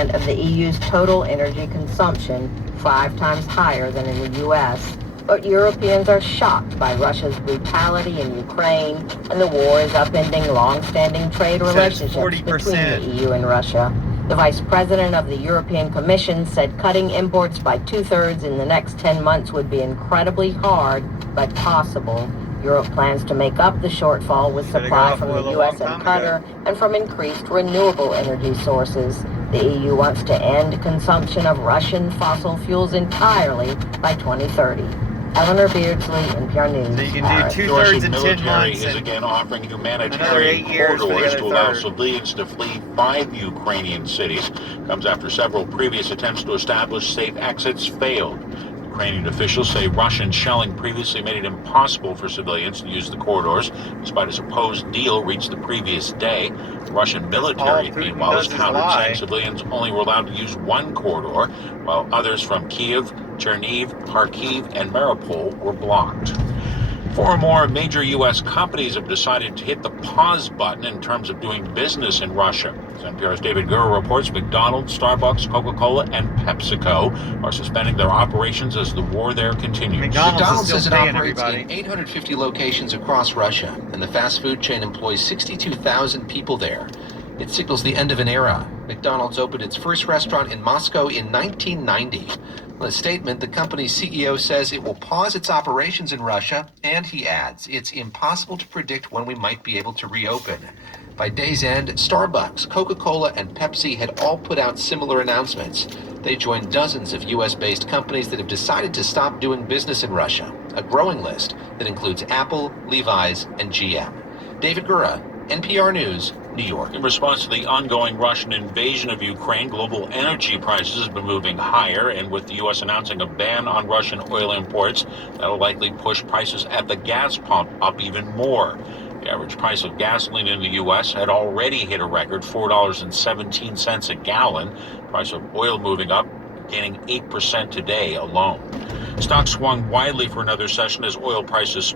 40% of the EU's total energy consumption, 5 times higher than in the U.S. But Europeans are shocked by Russia's brutality in Ukraine, and the war is upending long-standing trade relationships between the EU and Russia. The vice president of the European Commission said cutting imports by 2/3 in the next 10 months would be incredibly hard, but possible. Europe plans to make up the shortfall with supply from the U.S. and Qatar and from increased renewable energy sources. The EU wants to end consumption of Russian fossil fuels entirely by 2030. Eleanor Beardsley, NPR News. So you can do 2/3 in 10 months. Is again offering humanitarian corridors to allow civilians to flee 5 Ukrainian cities. Comes after several previous attempts to establish safe exits failed. Ukrainian officials say Russian shelling previously made it impossible for civilians to use the corridors, despite a supposed deal reached the previous day. The Russian military, meanwhile, has countered, saying civilians only were allowed to use one corridor, while others from Kiev, Chernihiv, Kharkiv, and Mariupol were blocked. 4 more major U.S. companies have decided to hit the pause button in terms of doing business in Russia. As NPR's David Gura reports, McDonald's, Starbucks, Coca-Cola, and PepsiCo are suspending their operations as the war there continues. McDonald's says it operates in 850 locations across Russia, and the fast food chain employs 62,000 people there. It signals the end of an era. McDonald's opened its first restaurant in Moscow in 1990. In a statement, the company's CEO says it will pause its operations in Russia, and he adds, it's impossible to predict when we might be able to reopen. By day's end, Starbucks, Coca-Cola, and Pepsi had all put out similar announcements. They joined dozens of U.S.-based companies that have decided to stop doing business in Russia, a growing list that includes Apple, Levi's, and GM. David Gura, NPR News, New York. In response to the ongoing Russian invasion of Ukraine, global energy prices have been moving higher, and with the U.S. announcing a ban on Russian oil imports, that'll likely push prices at the gas pump up even more. The average price of gasoline in the U.S. had already hit a record $4.17 a gallon. Price of oil moving up, gaining 8% today alone. Stocks swung widely for another session as oil prices